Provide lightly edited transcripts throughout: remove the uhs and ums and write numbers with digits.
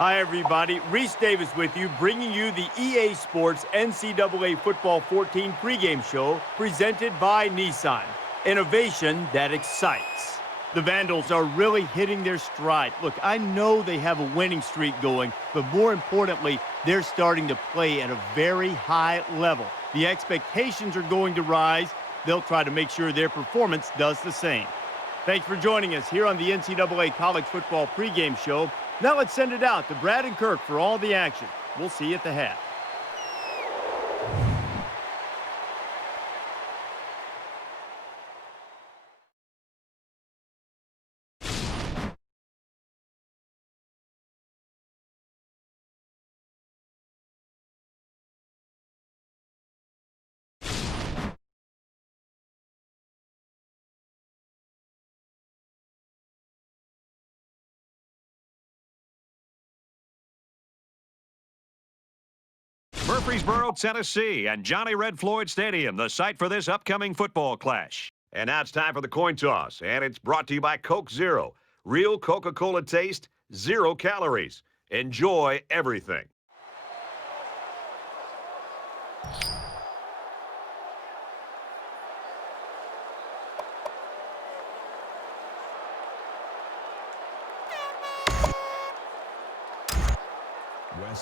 Hi, everybody. Reese Davis with you, bringing you the EA Sports NCAA Football 14 pregame show presented by Nissan. Innovation that excites. The Vandals are really hitting their stride. Look, I know they have a winning streak going, but more importantly, they're starting to play at a very high level. The expectations are going to rise. They'll try to make sure their performance does the same. Thanks for joining us here on the NCAA College Football pregame show. Now let's send it out to Brad and Kirk for all the action. We'll see you at the half. Murfreesboro, Tennessee, and Johnny Red Floyd Stadium, the site for this upcoming football clash. And now it's time for the coin toss, and it's brought to you by Coke Zero. Real Coca-Cola taste, 0 calories. Enjoy everything.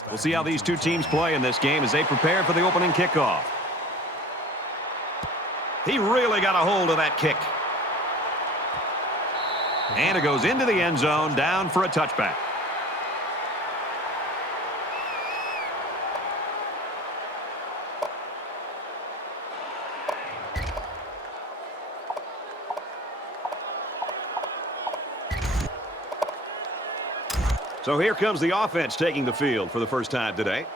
We'll see how these two teams play in this game as they prepare for the opening kickoff. He really got a hold of that kick. And it goes into the end zone, down for a touchback. So here comes the offense taking the field for the first time today.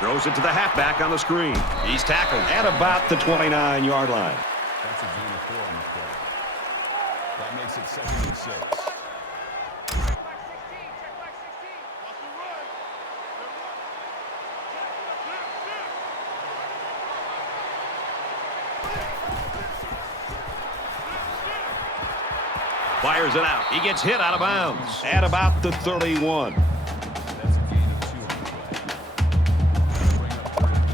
Throws it to the halfback on the screen. He's tackled at about the 29-yard line. That's a gain of 4 on the play. That makes it 2nd and 6. Fires it out. He gets hit out of bounds at about the 31. That's a gain of 2 on the play. That'll bring up 3rd and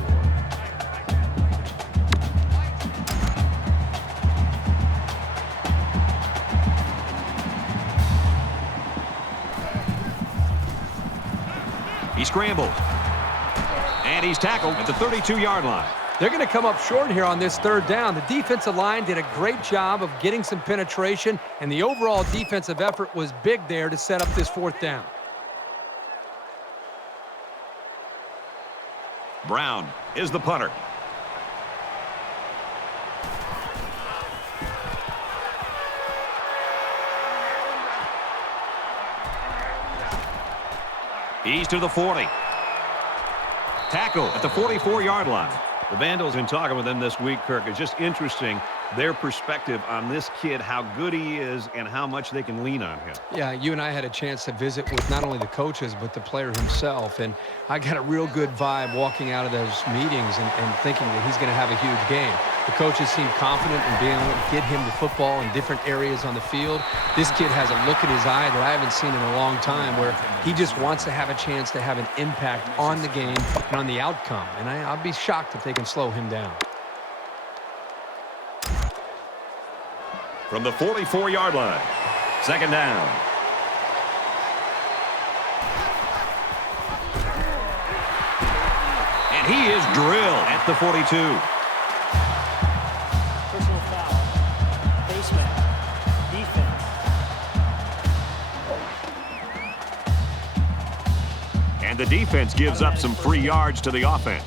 4. He scrambles. And he's tackled at the 32-yard line. They're going to come up short here on this 3rd down. The defensive line did a great job of getting some penetration, and the overall defensive effort was big there to set up this 4th down. Brown is the punter. He's to the 40. Tackle at the 44-yard line. The Vandals, in talking with them this week, Kirk, is just interesting, their perspective on this kid, how good he is and how much they can lean on him. Yeah, you and I had a chance to visit with not only the coaches but the player himself, and I got a real good vibe walking out of those meetings and thinking that he's going to have a huge game. The coaches seem confident in being able to get him the football in different areas on the field. This kid has a look in his eye that I haven't seen in a long time, where he just wants to have a chance to have an impact on the game and on the outcome, and I'll be shocked if they can slow him down. From the 44-yard line, 2nd down. And he is drilled at the 42. Personal foul. Baseman. Defense. And the defense gives up some free yards to the offense.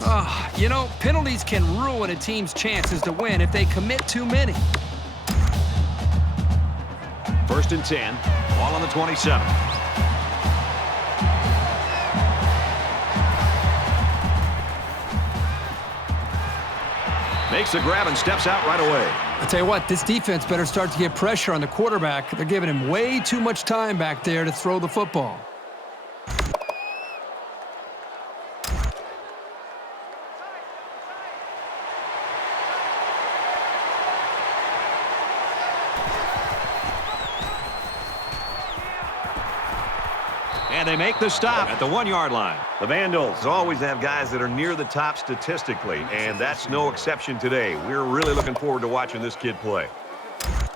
You know, penalties can ruin a team's chances to win if they commit too many. 1st and 10, ball on the 27. Makes the grab and steps out right away. I tell you what, this defense better start to get pressure on the quarterback. They're giving him way too much time back there to throw the football. And they make the stop at the 1-yard line. The Vandals always have guys that are near the top statistically, and that's no exception today. We're really looking forward to watching this kid play.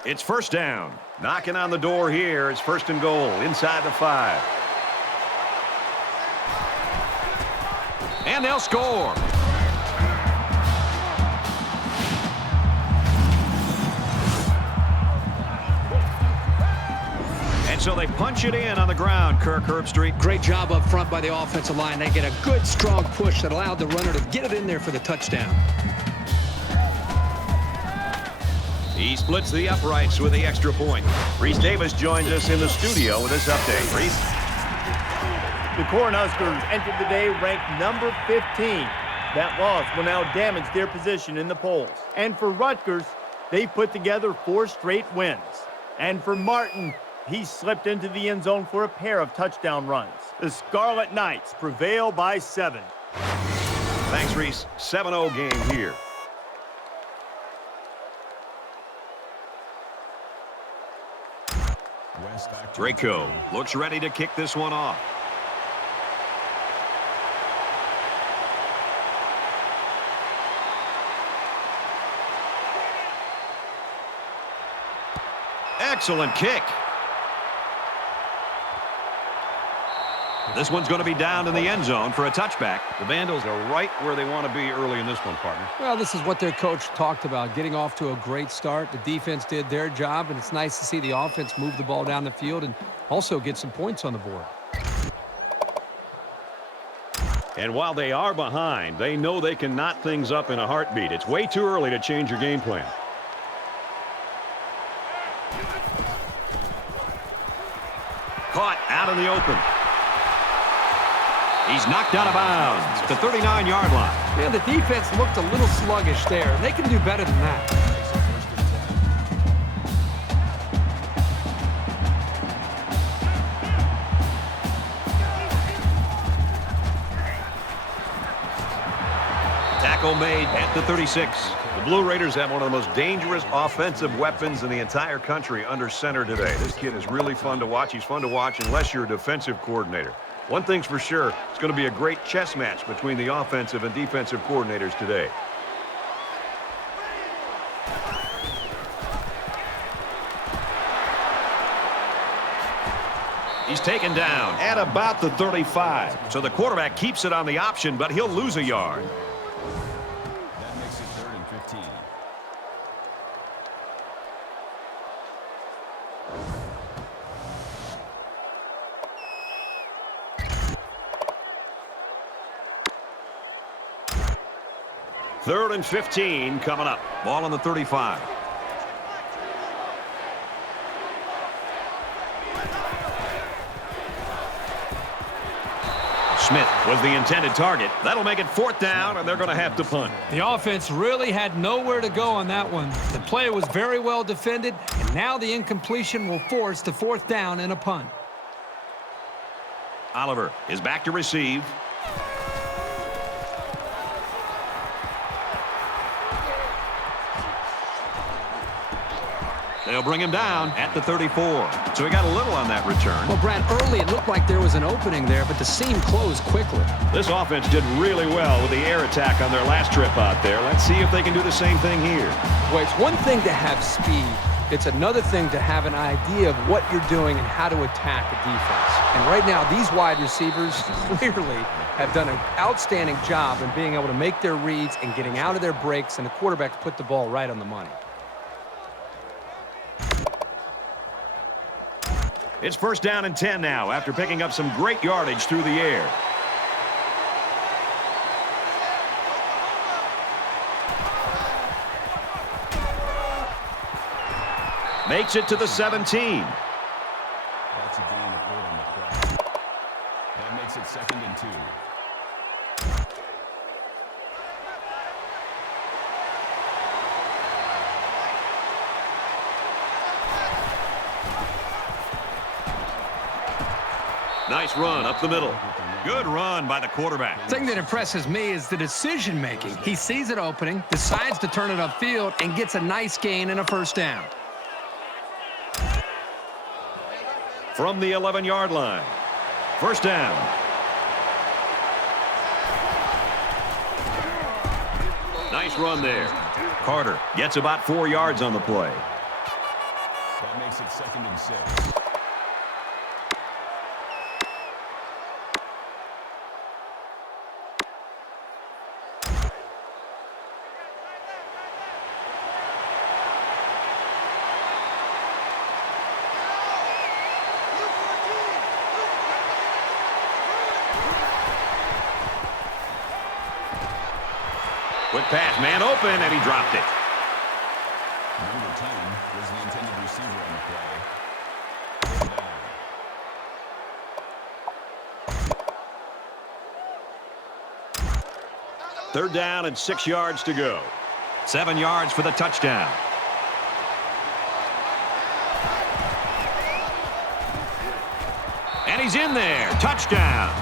It's first down. Knocking on the door here. It's 1st and goal inside the 5. And they'll score. And so they punch it in on the ground, Kirk Herbstreit. Great job up front by the offensive line. They get a good, strong push that allowed the runner to get it in there for the touchdown. He splits the uprights with the extra point. Reese Davis joins us in the studio with this update. Reese? The Cornhuskers entered the day ranked number 15. That loss will now damage their position in the polls. And for Rutgers, they put together 4 straight wins. And for Martin, he slipped into the end zone for a pair of touchdown runs. The Scarlet Knights prevail by 7. Thanks, Reese. 7-0 game here. Draco looks ready to kick this one off. Excellent kick. This one's going to be down in the end zone for a touchback. The Vandals are right where they want to be early in this one, partner. Well, this is what their coach talked about, getting off to a great start. The defense did their job, and it's nice to see the offense move the ball down the field and also get some points on the board. And while they are behind, they know they can knot things up in a heartbeat. It's way too early to change your game plan. Caught out in the open. He's knocked out of bounds. The 39-yard line. Yeah, the defense looked a little sluggish there. They can do better than that. Tackle made at the 36. The Blue Raiders have one of the most dangerous offensive weapons in the entire country under center today. This kid is really fun to watch. He's fun to watch unless you're a defensive coordinator. One thing's for sure, it's going to be a great chess match between the offensive and defensive coordinators today. He's taken down at about the 35. So the quarterback keeps it on the option, but he'll lose a yard. That makes it 3rd and 15. Third and 15 coming up. Ball on the 35. Smith was the intended target. That'll make it 4th down, and they're going to have to punt. The offense really had nowhere to go on that one. The play was very well defended, and now the incompletion will force the 4th down and a punt. Oliver is back to receive. They'll bring him down at the 34. So he got a little on that return. Well, Brad, early it looked like there was an opening there, but the seam closed quickly. This offense did really well with the air attack on their last trip out there. Let's see if they can do the same thing here. Well, it's one thing to have speed. It's another thing to have an idea of what you're doing and how to attack a defense. And right now, these wide receivers clearly have done an outstanding job in being able to make their reads and getting out of their breaks, and the quarterbacks put the ball right on the money. It's 1st down and 10 now after picking up some great yardage through the air. Makes it to the 17. That's a gain of 8 on the play. That makes it 2nd and 2. Nice run up the middle. Good run by the quarterback. The thing that impresses me is the decision-making. He sees it opening, decides to turn it upfield, and gets a nice gain and a 1st down. From the 11-yard line. First down. Nice run there. Carter gets about 4 yards on the play. That makes it 2nd and 6. Quick pass, man open, and he dropped it. Number 10 was the intended receiver on the play. Third down and 6 yards to go. 7 yards for the touchdown. And he's in there. Touchdown.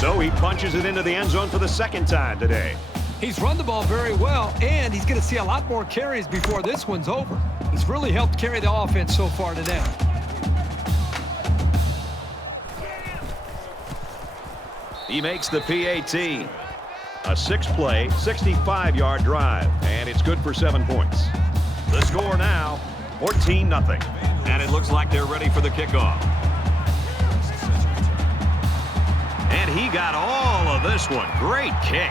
So he punches it into the end zone for the 2nd time today. He's run the ball very well, and he's going to see a lot more carries before this one's over. He's really helped carry the offense so far today. He makes the PAT. A 6-play, 65-yard drive, and it's good for 7 points. The score now, 14-0. And it looks like they're ready for the kickoff. And he got all of this one. Great kick.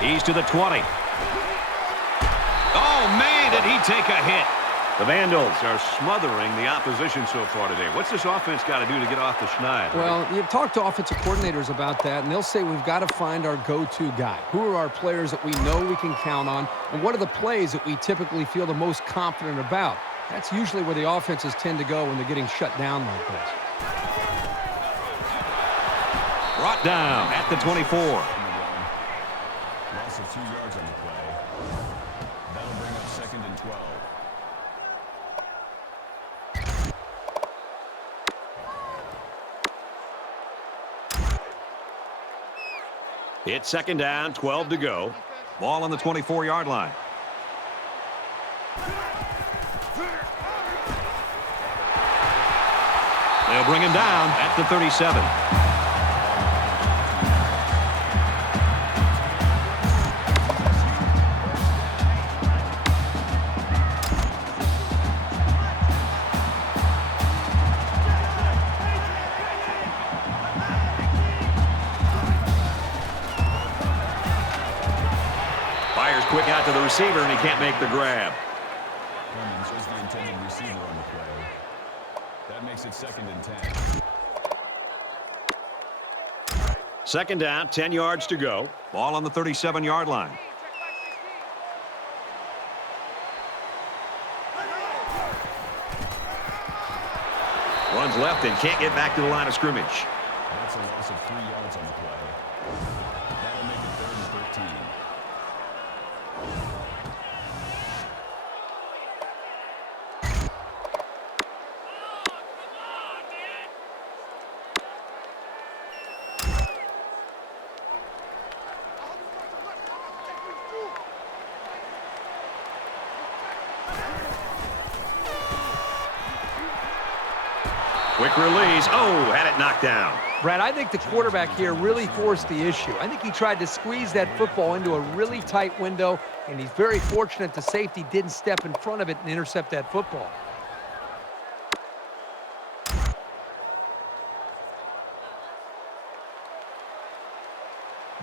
He's to the 20. Oh, man, did he take a hit. The Vandals are smothering the opposition so far today. What's this offense got to do to get off the schneid? Well, you've talked to offensive coordinators about that, and they'll say we've got to find our go-to guy. Who are our players that we know we can count on, and what are the plays that we typically feel the most confident about? That's usually where the offenses tend to go when they're getting shut down like this. Brought down at the 24. Loss of 2 yards on the play. That'll bring up 2nd and 12. It's 2nd down, 12 to go. Ball on the 24-yard line. They'll bring him down at the 37. Quick out to the receiver, and he can't make the grab. Clemens was the intended receiver on the play. That makes it 2nd and 10. 2nd down, 10 yards to go. Ball on the 37-yard line. Runs left and can't get back to the line of scrimmage. That's a loss of 3 yards on the play. That'll make it 3rd and 13. Quick release. Oh, had it knocked down. Brad, I think the quarterback here really forced the issue. I think he tried to squeeze that football into a really tight window, and he's very fortunate the safety didn't step in front of it and intercept that football.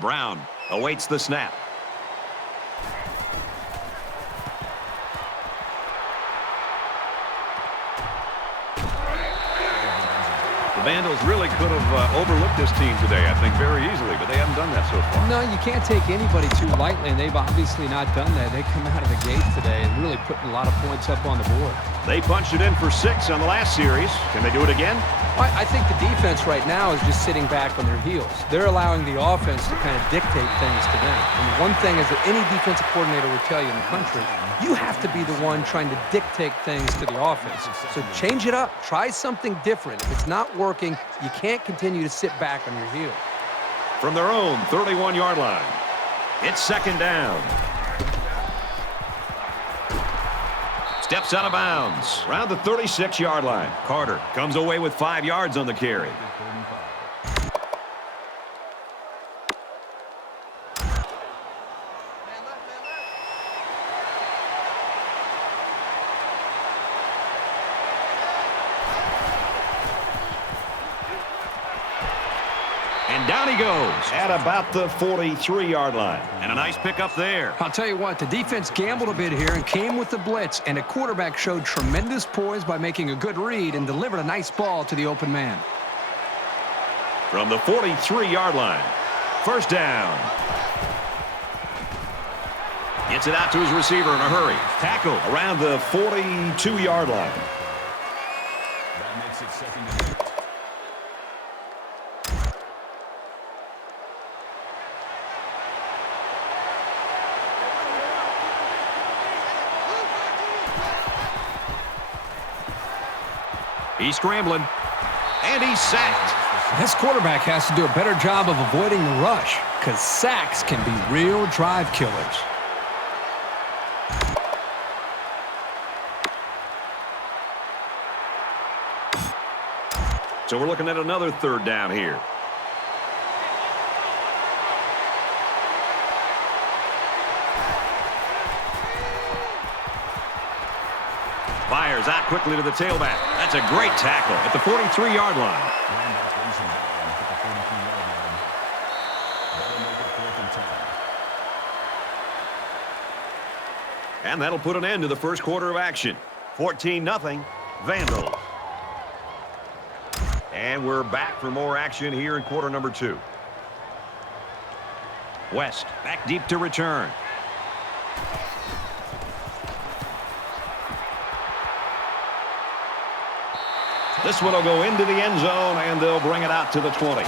Brown awaits the snap. The Vandals really could have overlooked this team today, I think, very easily, but they haven't done that so far. No, you can't take anybody too lightly, and they've obviously not done that. They come out of the gate today and really putting a lot of points up on the board. They punched it in for 6 on the last series. Can they do it again? I think the defense right now is just sitting back on their heels. They're allowing the offense to kind of dictate things to them. And one thing is that any defensive coordinator will tell you in the country, you have to be the one trying to dictate things to the offense. So change it up. Try something different. If it's not working, you can't continue to sit back on your heels. From their own 31-yard line, it's 2nd down. steps out of bounds around the 36-yard line. Carter comes away with 5 yards on the carry. And down he goes at about the 43-yard line. And a nice pickup there. I'll tell you what, the defense gambled a bit here and came with the blitz, and the quarterback showed tremendous poise by making a good read and delivered a nice ball to the open man. From the 43-yard line, first down. Gets it out to his receiver in a hurry. Tackle around the 42-yard line. That makes it 2nd and 8. He's scrambling, and he's sacked. This quarterback has to do a better job of avoiding the rush because sacks can be real drive killers. So we're looking at another third down here. Fires out quickly to the tailback. That's a great tackle at the 43-yard line. Linebacker brings him down at the 42-yard line. That'll make it 4th and 10. And that'll put an end to the first quarter of action. 14-0, Vandals. And we're back for more action here in quarter number 2. West back deep to return. This one will go into the end zone, and they'll bring it out to the 20.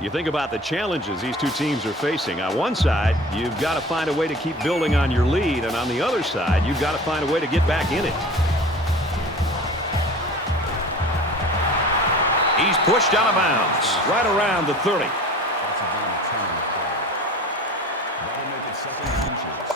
You think about the challenges these two teams are facing. On one side, you've got to find a way to keep building on your lead, and on the other side, you've got to find a way to get back in it. He's pushed out of bounds right around the 30. That's a gain of 10 on the play. That'll make it 2nd and inches.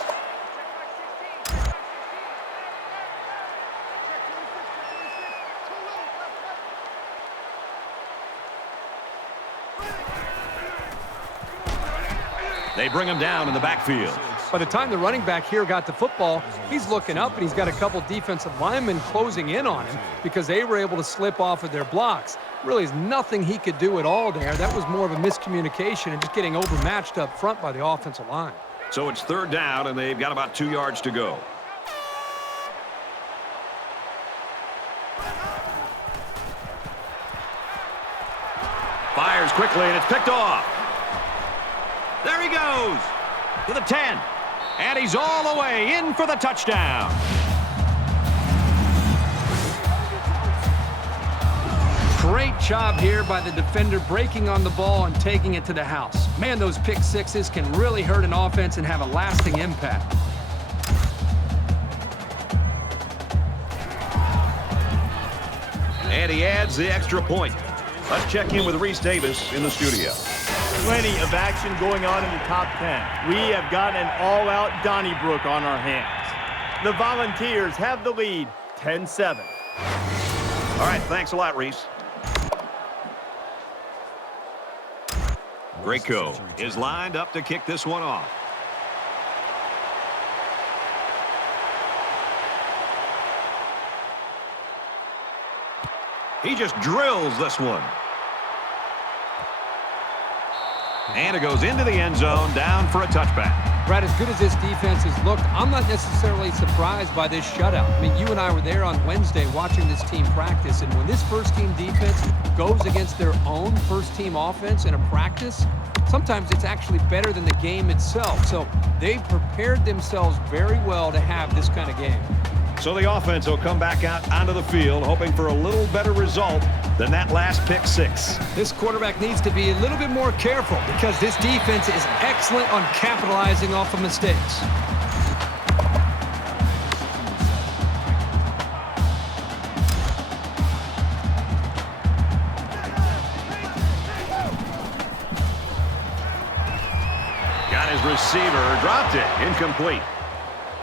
They bring him down in the backfield. By the time the running back here got the football, he's looking up and he's got a couple defensive linemen closing in on him because they were able to slip off of their blocks. Really is nothing he could do at all there. That was more of a miscommunication and just getting overmatched up front by the offensive line. So it's third down, and they've got about 2 yards to go. Fires quickly, and it's picked off. There he goes to the 10, and he's all the way in for the touchdown. Great job here by the defender breaking on the ball and taking it to the house. Man, those pick sixes can really hurt an offense and have a lasting impact. And he adds the extra point. Let's check in with Reese Davis in the studio. Plenty of action going on in the top 10. We have got an all-out Donnybrook on our hands. The Volunteers have the lead, 10-7. All right, thanks a lot, Reese. Graco is lined up to kick this one off. He just drills this one. And it goes into the end zone, down for a touchback. Brad, as good as this defense has looked, I'm not necessarily surprised by this shutout. I mean, you and I were there on Wednesday watching this team practice, and when this first-team defense goes against their own first-team offense in a practice, sometimes it's actually better than the game itself. So they've prepared themselves very well to have this kind of game. So the offense will come back out onto the field, hoping for a little better result than that last pick six. This quarterback needs to be a little bit more careful because this defense is excellent on capitalizing off of mistakes. receiver dropped it. Incomplete.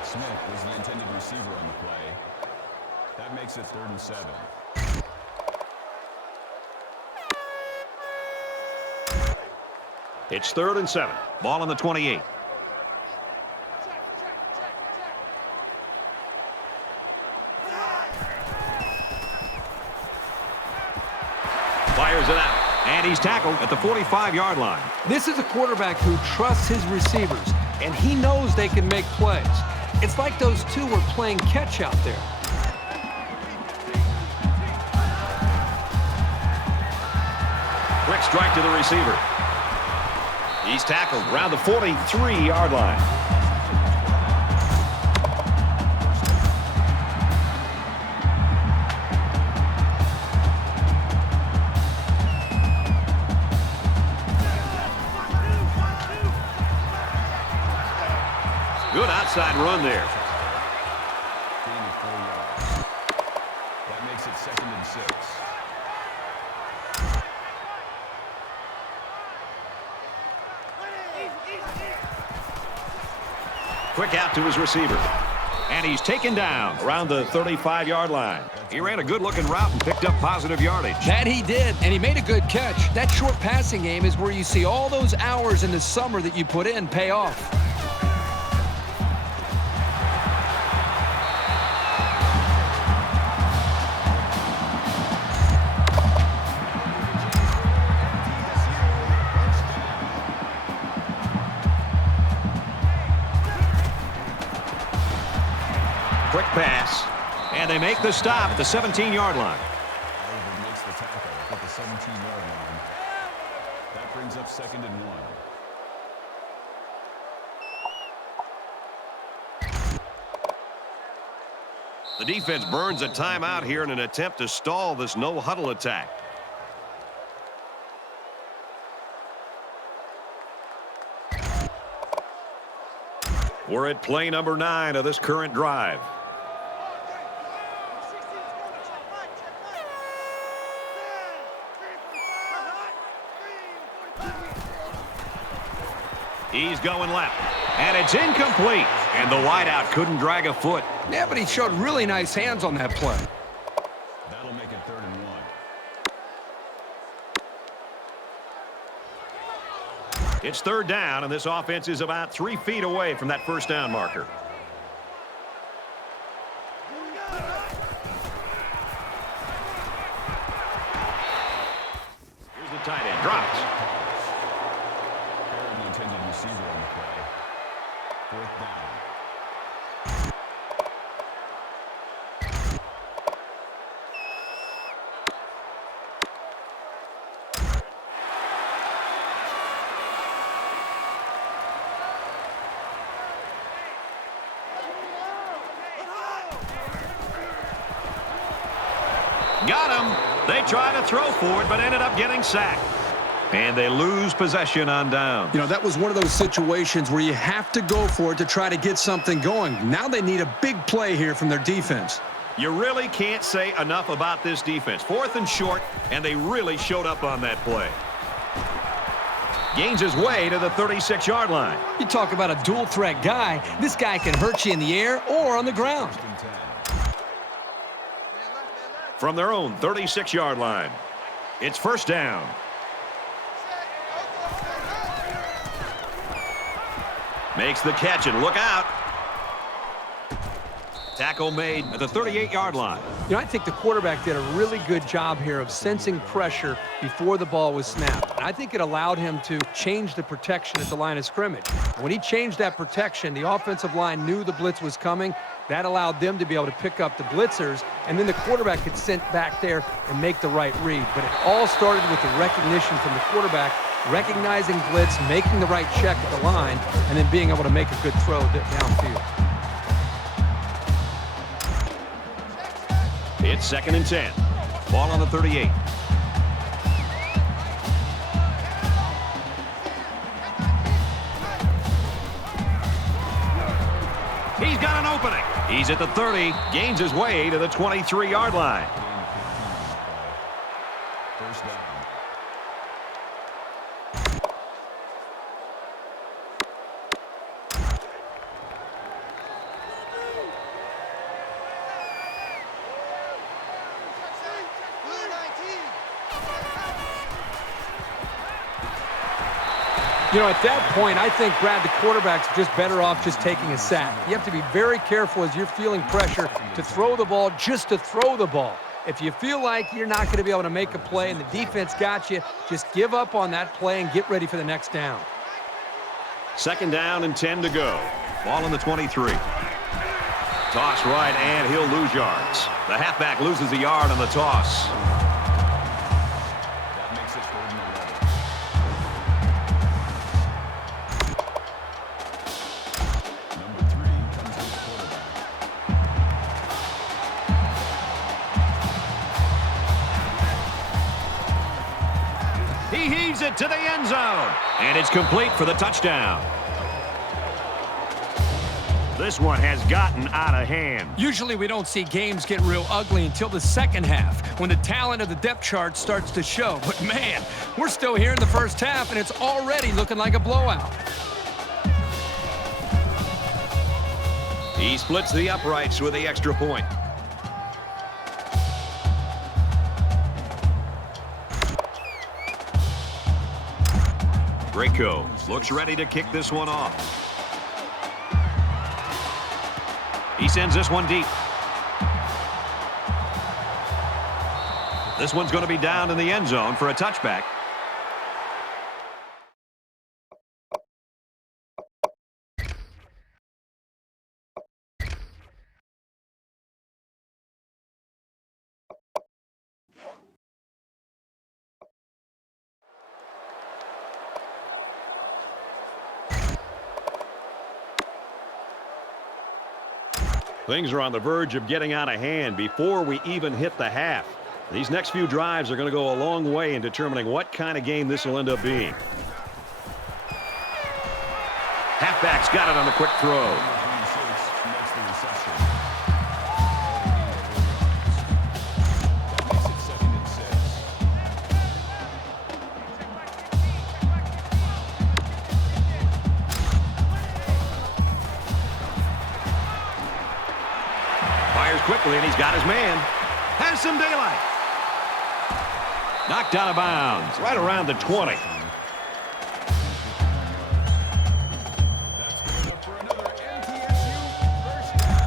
Smith was the intended receiver on the play. That makes it 3rd and 7. It's 3rd and 7. Ball on the 28. Fires it out. And he's tackled at the 45-yard line. This is a quarterback who trusts his receivers, and he knows they can make plays. It's like those two were playing catch out there. Quick strike to the receiver. He's tackled around the 43-yard line. Good outside run there. Gain of 4 yards. That makes it 2nd and 6. Quick out to his receiver. And he's taken down around the 35-yard line. He ran a good-looking route and picked up positive yardage. That he did, and he made a good catch. That short passing game is where you see all those hours in the summer that you put in pay off. Quick pass. And they make the stop at the 17-yard line. Oliver makes the tackle at the 17-yard line. That brings up 2nd and 1. The defense burns a timeout here in an attempt to stall this no-huddle attack. We're at play number 9 of this current drive. He's going left, and it's incomplete. And the wideout couldn't drag a foot. Yeah, but he showed really nice hands on that play. That'll make it 3rd and 1. It's 3rd down, and this offense is about 3 feet away from that first down marker. Here's the tight end. Drops. The intended receiver on the play. 4th down. Got him. They tried to throw for it, but ended up getting sacked. And they lose possession on down. You know, that was one of those situations where you have to go for it to try to get something going. Now they need a big play here from their defense. You really can't say enough about this defense. 4th and short, and they really showed up on that play. Gains his way to the 36-yard line. You talk about a dual-threat guy. This guy can hurt you in the air or on the ground. 1st and 10. From their own 36-yard line. It's 1st down. Makes the catch, and look out. Tackle made at the 38-yard line. You know, I think the quarterback did a really good job here of sensing pressure before the ball was snapped. And I think it allowed him to change the protection at the line of scrimmage. When he changed that protection, the offensive line knew the blitz was coming. That allowed them to be able to pick up the blitzers, and then the quarterback could sit back there and make the right read. But it all started with the recognition from the quarterback, recognizing blitz, making the right check at the line, and then being able to make a good throw downfield. It's 2nd and 10. Ball on the 38. He's got an opening. He's at the 30, gains his way to the 23-yard line. First down. You know, at that point, I think, Brad, the quarterback's just better off just taking a sack. You have to be very careful as you're feeling pressure to throw the ball just to throw the ball. If you feel like you're not going to be able to make a play and the defense got you, just give up on that play and get ready for the next down. 2nd down and 10 to go. Ball on the 23. Toss right, and he'll lose yards. The halfback loses a yard on the toss. That makes it 3rd and 11. Number 3 comes in the quarterback. He heaves it to the end zone, and it's complete for the touchdown. This one has gotten out of hand. Usually we don't see games get real ugly until the second half, when the talent of the depth chart starts to show. But man, we're still here in the first half, and it's already looking like a blowout. He splits the uprights with the extra point. Draco looks ready to kick this one off. He sends this one deep. This one's going to be down in the end zone for a touchback. Things are on the verge of getting out of hand before we even hit the half. These next few drives are going to go a long way in determining what kind of game this will end up being. Halfback's got it on the quick throw. Quickly, and he's got his man. Has some daylight. Knocked out of bounds, right around the 20. That's good enough for another NTSU first down.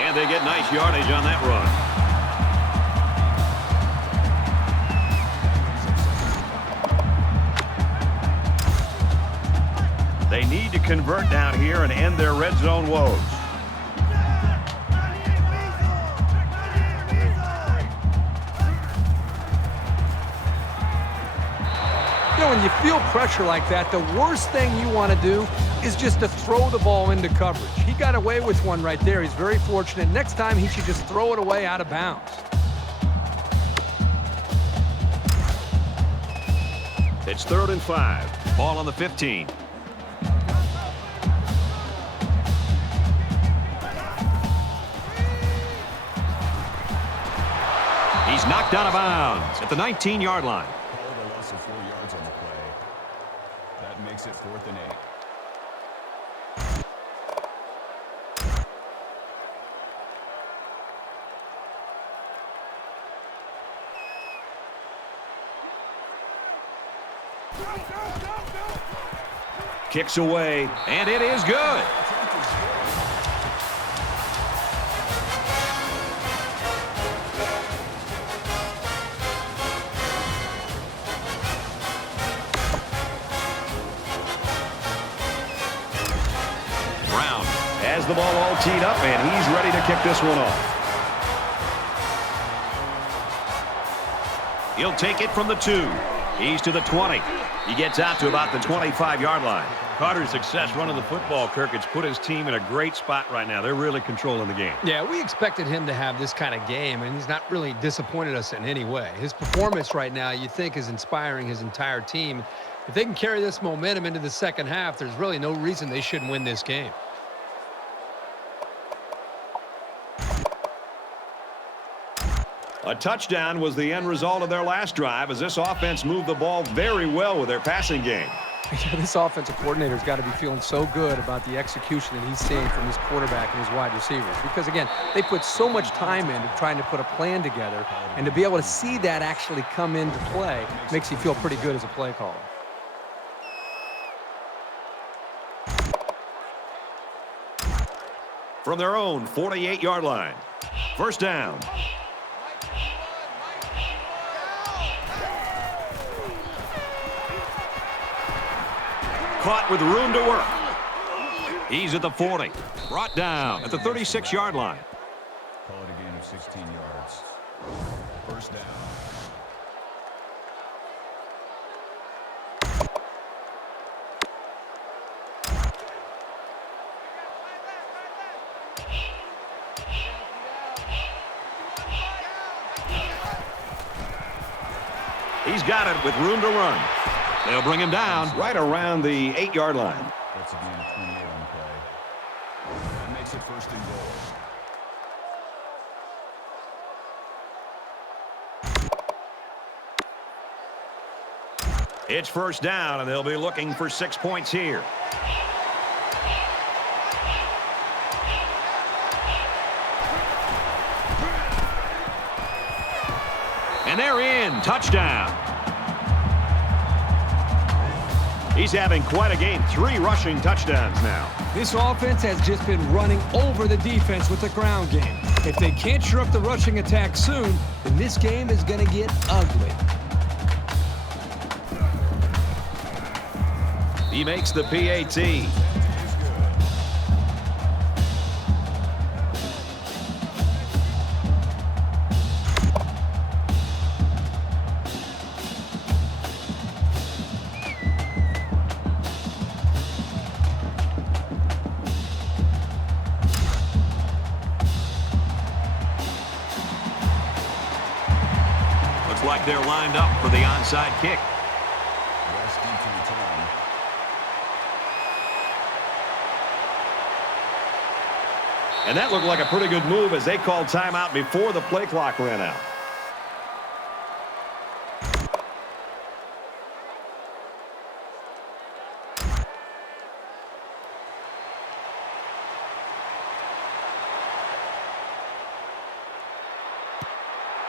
And they get nice yardage on that run. They need to convert down here and end their red zone woes. You know, when you feel pressure like that, the worst thing you want to do is just to throw the ball into coverage. He got away with one right there. He's very fortunate. Next time, he should just throw it away out of bounds. It's 3rd and 5. Ball on the 15. He's knocked out of bounds at the 19-yard line. Called a loss of 4 yards on the play. That makes it 4th and 8. Kicks away, and it is good. Brown has the ball all teed up, and he's ready to kick this one off. He'll take it from the 2. He's to the 20. He gets out to about the 25-yard line. Carter's success running the football, Kirk, it's put his team in a great spot right now. They're really controlling the game. Yeah, we expected him to have this kind of game, and he's not really disappointed us in any way. His performance right now, you think, is inspiring his entire team. If they can carry this momentum into the second half, there's really no reason they shouldn't win this game. A touchdown was the end result of their last drive as this offense moved the ball very well with their passing game. This offensive coordinator's got to be feeling so good about the execution that he's seeing from his quarterback and his wide receivers. Because, again, they put so much time into trying to put a plan together, and to be able to see that actually come into play makes you feel pretty good as a play caller. From their own 48-yard line. First down. Caught with room to work. He's at the 40. Brought down at the 36-yard line. Call it a gain of 16 yards. First down. He's got it with room to run. They'll bring him down right around the 8-yard line. That's a gain of 28 on the play. That makes it first and goal. It's first down, and they'll be looking for 6 points here. And they're in. Touchdown. He's having quite a game. 3 rushing touchdowns now. This offense has just been running over the defense with the ground game. If they can't shore up the rushing attack soon, then this game is going to get ugly. He makes the PAT. Like they're lined up for the onside kick. West into return. And that looked like a pretty good move as they called timeout before the play clock ran out.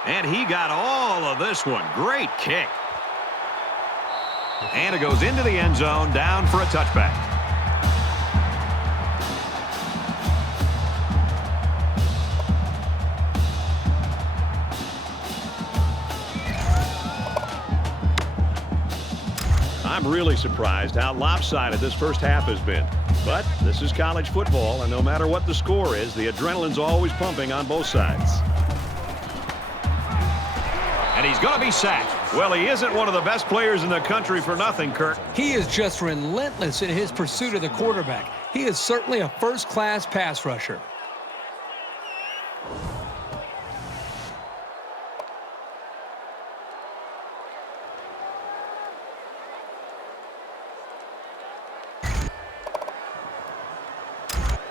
And he got all of this one. Great kick. And it goes into the end zone, down for a touchback. I'm really surprised how lopsided this first half has been. But this is college football, and no matter what the score is, the adrenaline's always pumping on both sides. And he's going to be sacked. Well, he isn't one of the best players in the country for nothing, Kirk. He is just relentless in his pursuit of the quarterback. He is certainly a first-class pass rusher.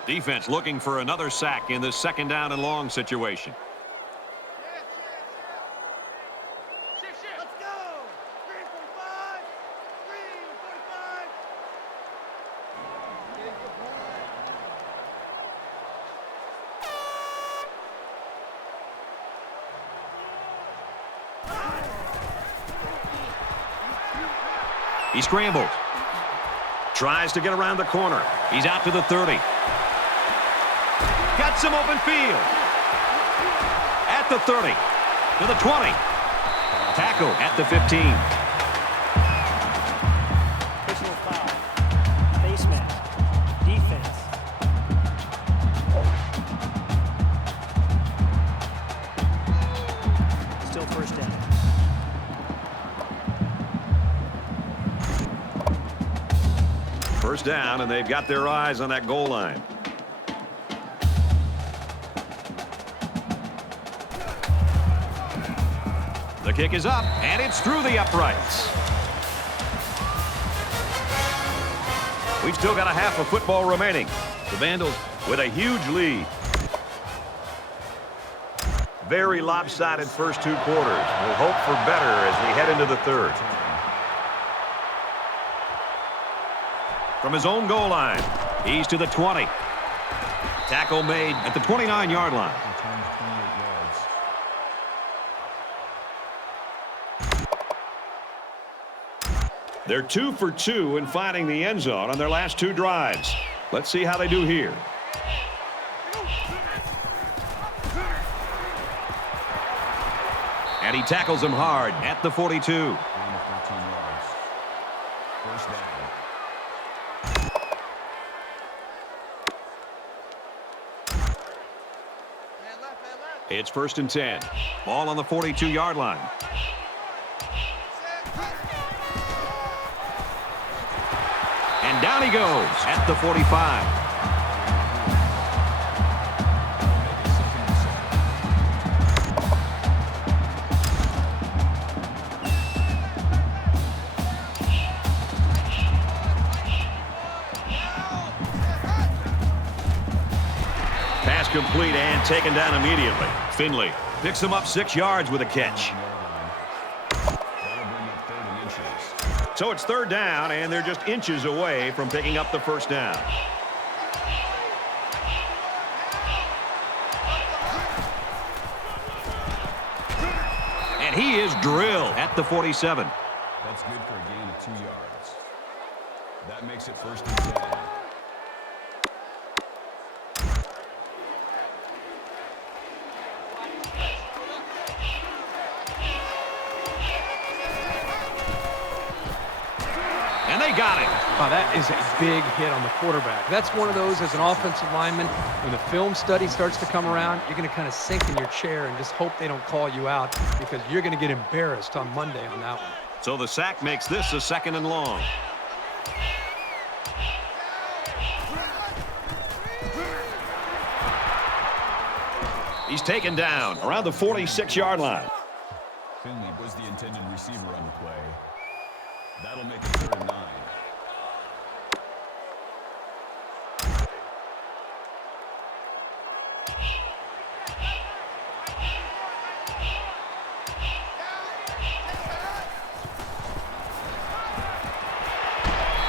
Defense looking for another sack in this second down and long situation. He scrambles. Tries to get around the corner. He's out to the 30. Got some open field. At the 30. To the 20. Tackle at the 15. Personal foul. Face mask. Defense. Still first down. First down, and they've got their eyes on that goal line. The kick is up, and it's through the uprights. We've still got a half of football remaining. The Vandals with a huge lead. Very lopsided first 2 quarters. We'll hope for better as we head into the third. from his own goal line. He's to the 20. Tackle made at the 29-yard line. Returns 28 yards. They're 2 for 2 in finding the end zone on their last 2 drives. Let's see how they do here. And he tackles him hard at the 42. Gain of 13 yards. First down. It's 1st and 10. Ball on the 42-yard line. And down he goes at the 45. Pass complete and taken down immediately. Finley picks him up 6 yards with a catch. That'll bring up 3rd and inches. So it's 3rd down, and they're just inches away from picking up the 1st down. And he is drilled at the 47. That's good for a gain of 2 yards. That makes it 1st and 10. And they got him. Oh, that is a big hit on the quarterback. That's one of those, as an offensive lineman, when the film study starts to come around, you're going to kind of sink in your chair and just hope they don't call you out, because you're going to get embarrassed on Monday on that one. So the sack makes this a 2nd and long. He's taken down around the 46-yard line. Finley was the intended receiver on the play. That'll make it 3rd and 9.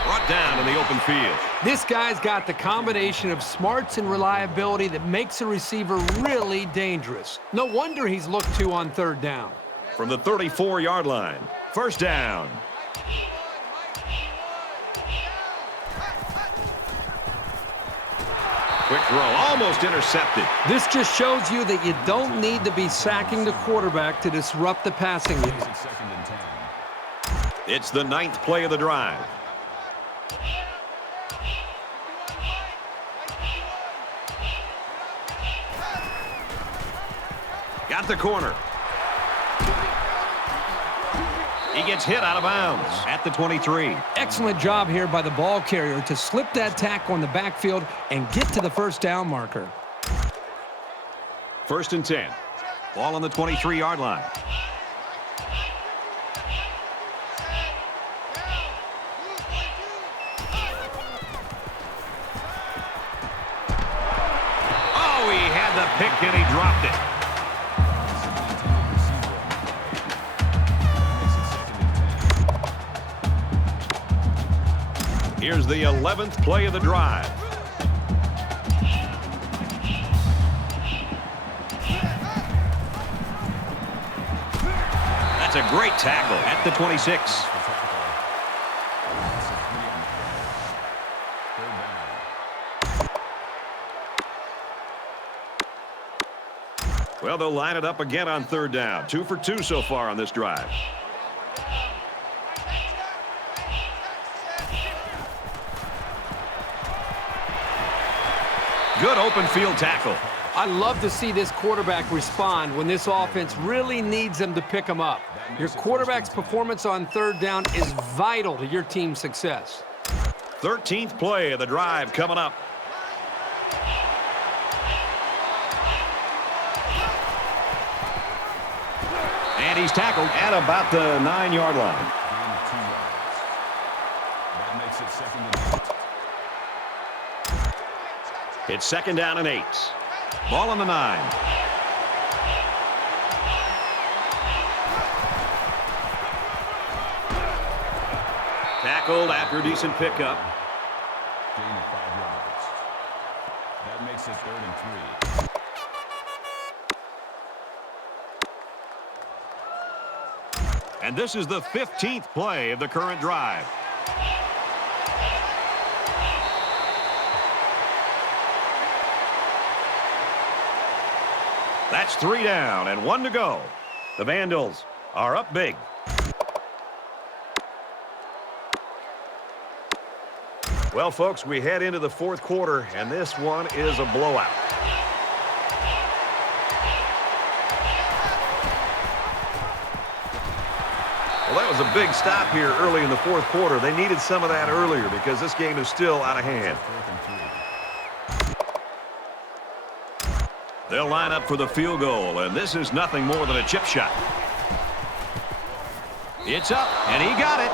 Brought down in the open field. This guy's got the combination of smarts and reliability that makes a receiver really dangerous. No wonder he's looked to on 3rd down. From the 34-yard line. 1st down. Quick throw, almost intercepted. This just shows you that you don't need to be sacking the quarterback to disrupt the passing game. Makes it 2nd and 10. It's the 9th play of the drive. Got the corner. He gets hit out of bounds at the 23. Excellent job here by the ball carrier to slip that tackle on the backfield and get to the 1st down marker. 1st and 10. Ball on the 23-yard line. Oh, he had the pick and he dropped it. Here's the 11th play of the drive. That's a great tackle at the 26. Well, they'll line it up again on 3rd down. 2 for 2 so far on this drive. Good open field tackle. I love to see this quarterback respond when this offense really needs him to pick him up. Your quarterback's performance on 3rd down is vital to your team's success. 13th play of the drive coming up. And he's tackled at about the 9-yard line. Gain of 2 yards. That makes it 2nd and 8. It's 2nd down and 8. Ball on the 9. Tackled after a decent pickup. Makes it 3rd and 3. And this is the 15th play of the current drive. That's 3 down and 1 to go. The Vandals are up big. Well, folks, we head into the 4th quarter, and this one is a blowout. Well, that was a big stop here early in the 4th quarter. They needed some of that earlier because this game is still out of hand. They'll line up for the field goal, and this is nothing more than a chip shot. It's up, and he got it.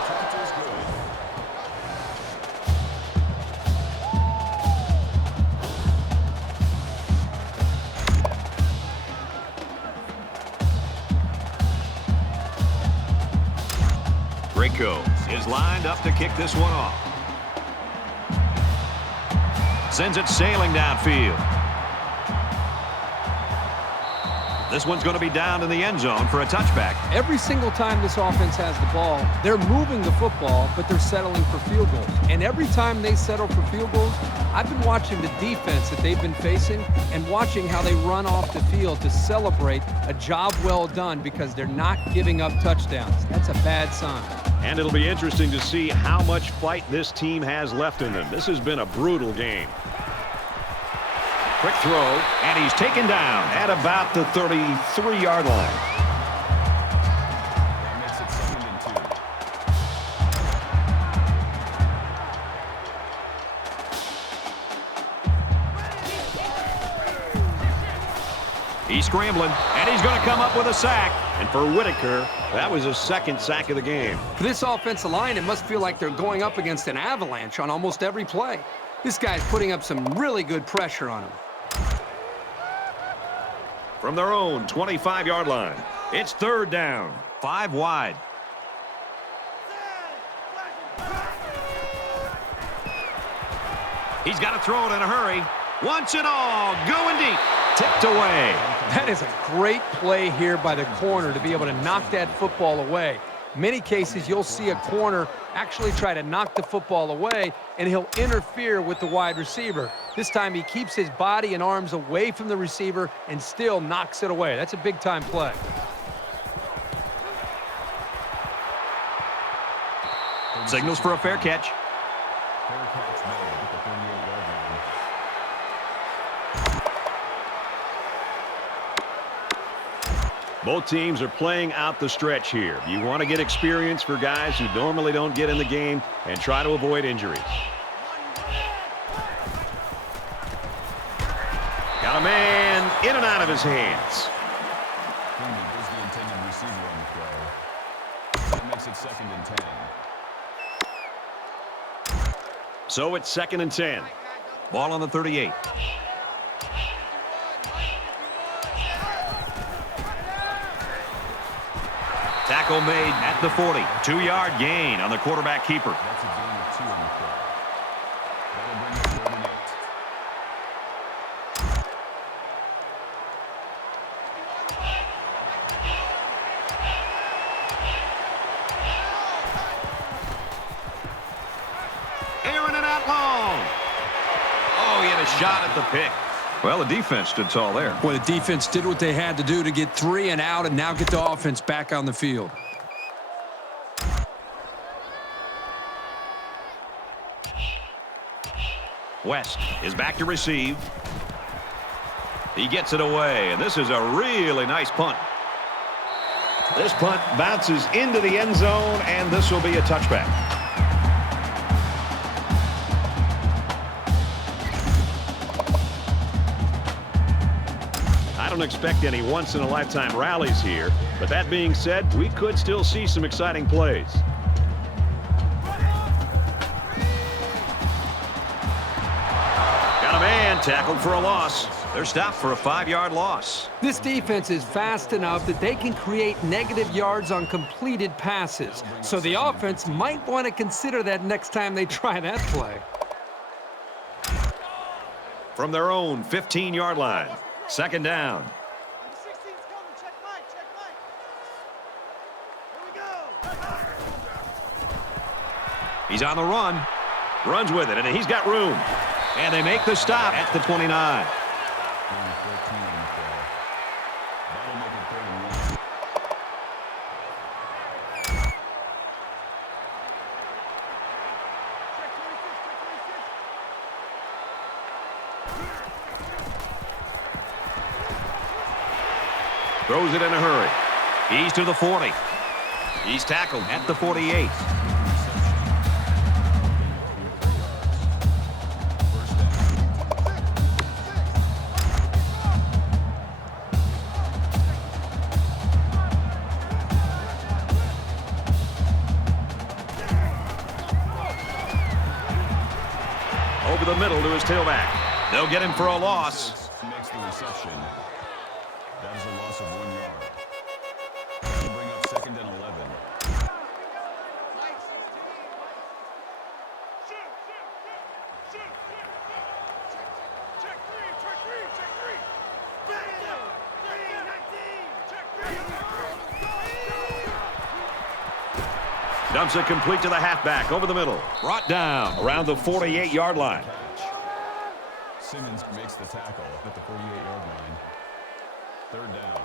Rico is lined up to kick this one off. Sends it sailing downfield. This one's going to be down in the end zone for a touchback. Every single time this offense has the ball, they're moving the football, but they're settling for field goals. And every time they settle for field goals, I've been watching the defense that they've been facing and watching how they run off the field to celebrate a job well done because they're not giving up touchdowns. That's a bad sign. And it'll be interesting to see how much fight this team has left in them. This has been a brutal game. Quick throw, and he's taken down at about the 33-yard line. That makes it 2nd and 2. He's scrambling, and he's going to come up with a sack. And for Whitaker, that was his 2nd sack of the game. For this offensive line, it must feel like they're going up against an avalanche on almost every play. This guy's putting up some really good pressure on him. From their own 25-yard line, it's 3rd down, 5 wide. He's got to throw it in a hurry. Wants it all, going deep, tipped away. That is a great play here by the corner to be able to knock that football away. Many cases, you'll see a corner actually try to knock the football away, and he'll interfere with the wide receiver. This time, he keeps his body and arms away from the receiver and still knocks it away. That's a big-time play. Signals for a fair catch. Fair catch made at the 38-yard line. Both teams are playing out the stretch here. You want to get experience for guys who normally don't get in the game and try to avoid injuries. Got a man in and out of his hands. Kingbeetha is the intended receiver on the play. That makes it 2nd and 10. So it's 2nd and 10. Ball on the 38. Tackle made at the 40. 2-yard gain on the quarterback keeper. That's a gain of 2 on the play. That'll bring it 3rd and 8. Aaron and out long. Oh, he had a shot at the pick. Well, the defense stood tall there. Well, the defense did what they had to do to get 3 and out and now get the offense back on the field. West is back to receive. He gets it away, and this is a really nice punt. This punt bounces into the end zone, and this will be a touchback. I don't expect any once-in-a-lifetime rallies here, but that being said, we could still see some exciting plays. Got a man tackled for a loss. They're stopped for a 5-yard loss. This defense is fast enough that they can create negative yards on completed passes. So the offense might want to consider that next time they try that play. from their own 15-yard line. Second down. He's on the run. Runs with it, and he's got room. And they make the stop at the 29. Throws it in a hurry. He's to the 40. He's tackled at the 48. Over the middle to his tailback. They'll get him for a loss. Makes the reception. That is a loss of 1 yard. That'll bring up second and 11. Dumps it complete to the halfback over the middle. Brought down around the 48-yard line. Simmons makes the tackle at the 48-yard line. Third down.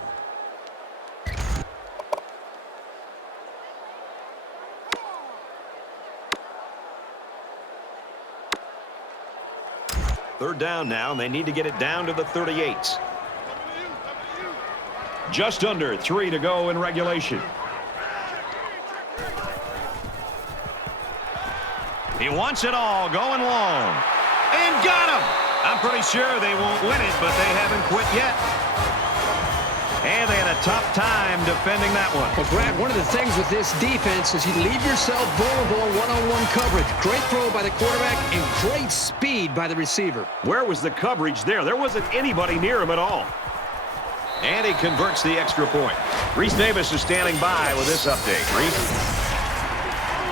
Third down now, and they need to get it down to the 38. Just under 3 to go in regulation. He wants it all, going long. And got him! I'm pretty sure they won't win it, but they haven't quit yet. And they had a tough time defending that one. Well, Brad, one of the things with this defense is you leave yourself vulnerable in one-on-one coverage. Great throw by the quarterback and great speed by the receiver. Where was the coverage there? There wasn't anybody near him at all. And he converts the extra point. Reese Davis is standing by with this update. Reese?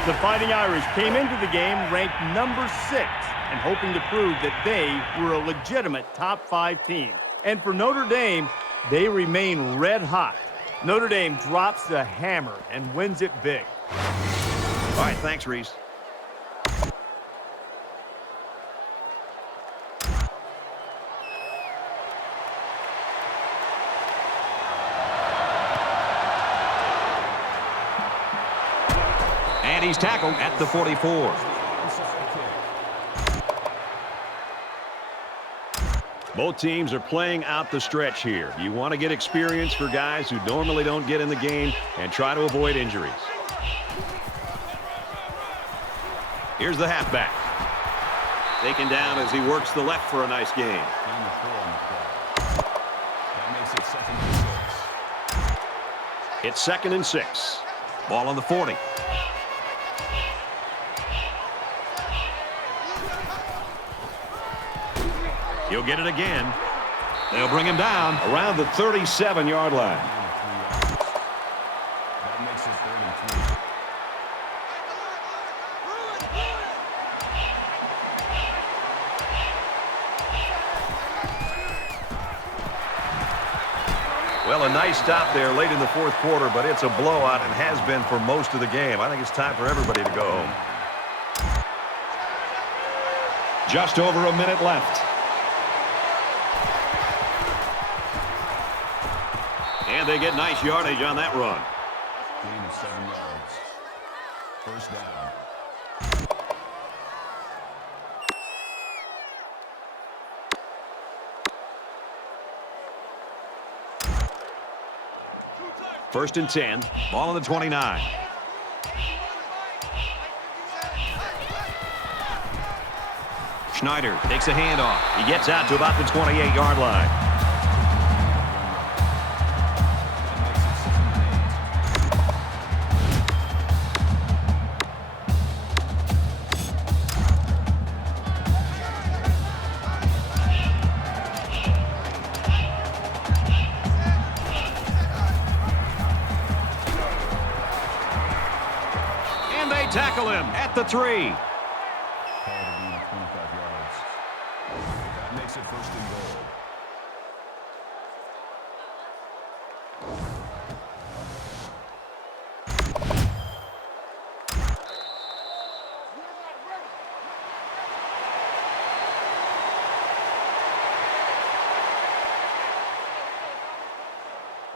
The Fighting Irish came into the game ranked number 6 and hoping to prove that they were a legitimate top 5 team. And for Notre Dame, they remain red hot. Notre Dame drops the hammer and wins it big. All right, thanks, Reese. And he's tackled at the 44. Both teams are playing out the stretch here. You want to get experience for guys who normally don't get in the game and try to avoid injuries. Here's the halfback. Taken down as he works the left for a nice game. That makes it second and 6. It's second and 6. Ball on the 40. He'll get it again. They'll bring him down around the 37-yard line. That makes it third and 3. Well, a nice stop there late in the fourth quarter, but it's a blowout and has been for most of the game. I think it's time for everybody to go home. Just over a minute left. And they get nice yardage on that run. Gain of 7 yards. First down. First and 10. Ball on the 29. Schneider takes a handoff. He gets out to about the 28-yard line. Tackle him at the 3. Call to be 25 yards. That makes it first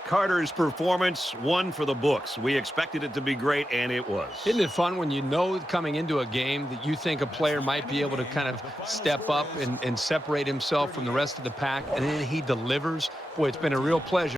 Carter's performance, one for the books. We expected it to be great, and it was. Isn't it fun when you know coming into a game that you think a player might be able to kind of step up and separate himself from the rest of the pack, and then he delivers? Boy, it's been a real pleasure.